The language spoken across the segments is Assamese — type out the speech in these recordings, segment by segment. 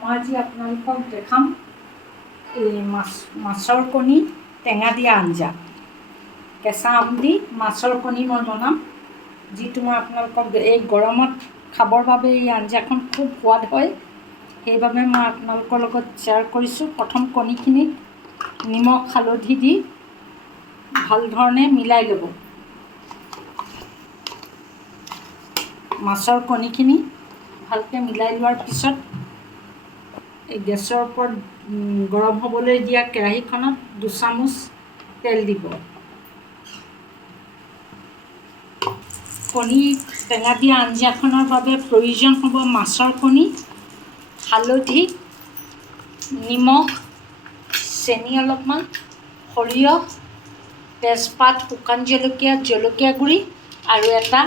মই আজি আপোনালোকক দেখাম এই মাছৰ কণী টেঙা দিয়া আঞ্জা। কেঁচা আম দি মাছৰ কণী মই বনাম, যিটো মই আপোনালোকক এই গৰমত খাবৰ বাবে এই আঞ্জাখন খুব সোৱাদ হয়, সেইবাবে মই আপোনালোকৰ লগত শ্বেয়াৰ কৰিছোঁ। প্ৰথম কণীখিনিত নিমখ হালধি দি ভাল ধৰণে মিলাই ল'ব। মাছৰ কণীখিনি ভালকৈ মিলাই লোৱাৰ পিছত এই গেছৰ ওপৰত গৰম হ'বলৈ দিয়া কেৰাহীখনত 2 চামুচ তেল দিব। কণী টেঙা দিয়া আঞ্জাখনৰ বাবে প্ৰয়োজন হ'ব মাছৰ কণী, হালধি, নিমখ, চেনি অলপমান, সৰিয়হ, তেজপাত, শুকান জলকীয়া, জলকীয়া গুড়ি আৰু এটা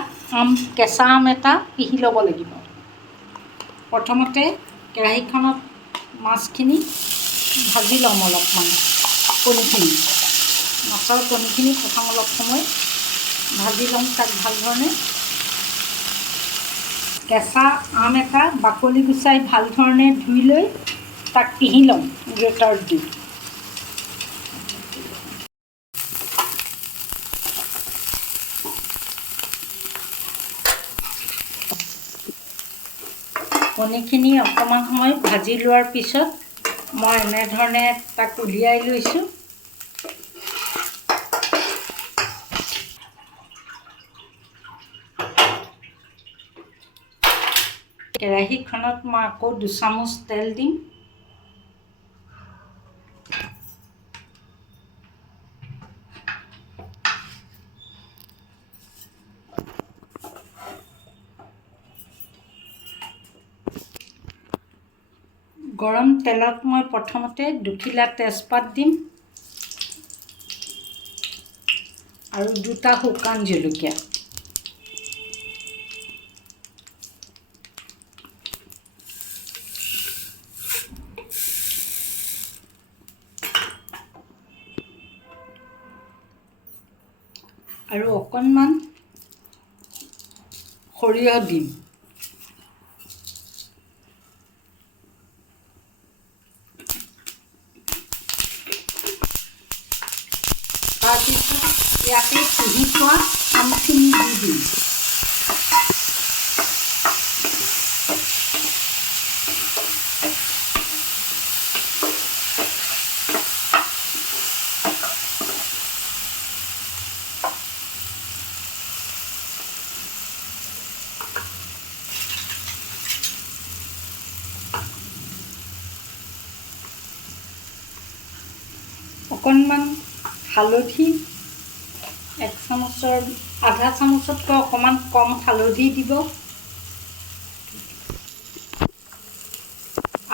কেঁচা আম এটা পিহি ল'ব লাগিব। প্ৰথমতে কেৰাহীখনত মাছখিনি ভাজি ল'ম অলপমান। মাছৰ কণীখিনি প্ৰথম অলপ সময় ভাজি ল'ম তাক ভাল ধৰণে। কেঁচা আম এটা বাকলি গুচাই ভাল ধৰণে ধুই লৈ তাক পিহি ল'ম গ্ৰেটাৰত দি। কণীখিনি অকণমান সময় ভাজি লোৱাৰ পিছত মই এনেধৰণে তাক উলিয়াই লৈছোঁ। কেৰাহীখনত মই আকৌ 2 চামুচ তেল দিম। গৰম তেলত মই প্ৰথমতে 2 খিলা তেজপাত দিম আৰু 2টা শুকান জলকীয়া। আৰু অকণমান সৰিয়হ দিম। তাৰপিছত ইয়াতে পিহি থোৱা আমখিনি দি দিম। অকণমান হালধি, 1 চামুচৰ আধা চামুচতকৈ অকণমান কম হালধি দিব।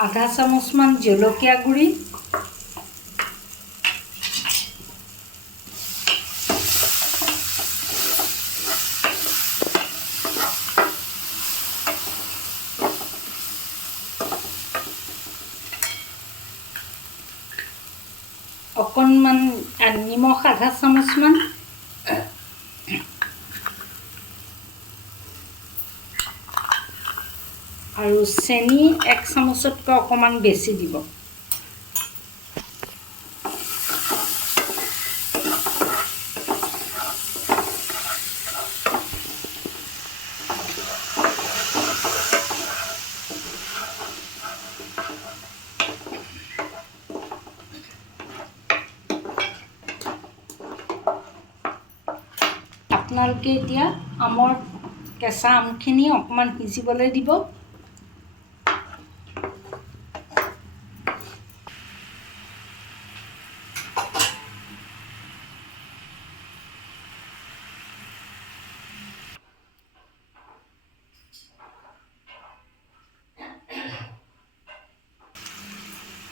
আধা চামুচমান জলকীয়া গুড়ি, অকণমান নিমখ আধা চামুচমান, আৰু চেনি 1 চামুচতকৈ অকণমান বেছি দিব। আপোনালোকে এতিয়া কেঁচা আমখিনি অকণমান সিজিবলৈ দিব।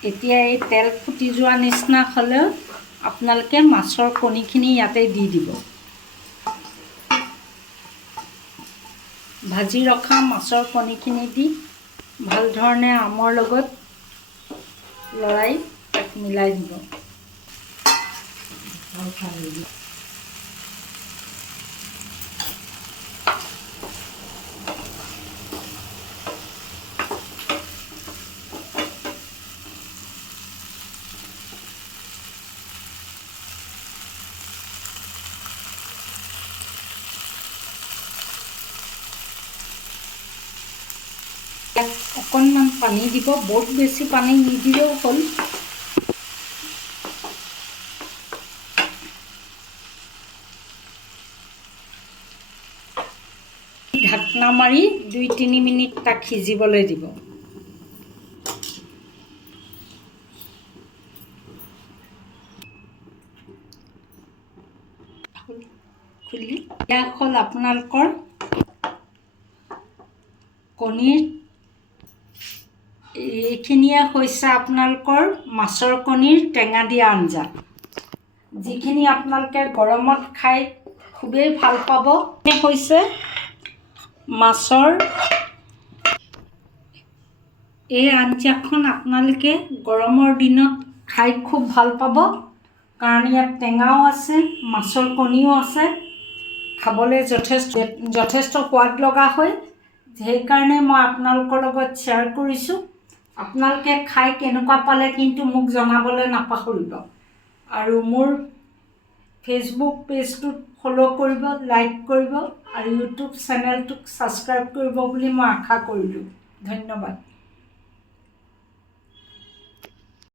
এতিয়া এই তেল ফুটি যোৱা নিচিনা হ'লেও আপোনালোকে মাছৰ কণীখিনি ইয়াতে দি দিব। ভাজি ৰখা মাছৰ কণীখিনি দি ভাল ধৰণে আমৰ লগত লৰাই তাক মিলাই দিব। অকণমান পানী দিব, বহুত বেছি পানী নিদিলেও হ'ল। ঢাকনা মাৰি 2-3 মিনিট তাক সিজিবলৈ দিব। খুলি এয়া হ'ল আপোনালোকৰ কণীৰ, এইখিনিয়ে হৈছে আপোনালোকৰ মাছৰ কণীৰ টেঙা দিয়া আঞ্জা, যিখিনি আপোনালোকে গৰমত খাই খুবেই ভাল পাব। হৈছে মাছৰ এই আঞ্জাখন আপোনালোকে গৰমৰ দিনত খাই খুব ভাল পাব, কাৰণ ইয়াত টেঙাও আছে, মাছৰ কণীও আছে, খাবলৈ যথেষ্ট সোৱাদ লগা হয়। সেইকাৰণে মই আপোনালোকৰ লগত শ্বেয়াৰ কৰিছোঁ। আপোনালোকে খাই কেনেকুৱা পালে কিন্তু মোক জনাবলৈ নাপাহৰিব। আৰু মোৰ ফেচবুক পেজটোত ফ'ল' কৰিব, লাইক কৰিব আৰু ইউটিউব চেনেলটোক ছাবস্ক্ৰাইব কৰিব বুলি মই আশা কৰিলোঁ। ধন্যবাদ।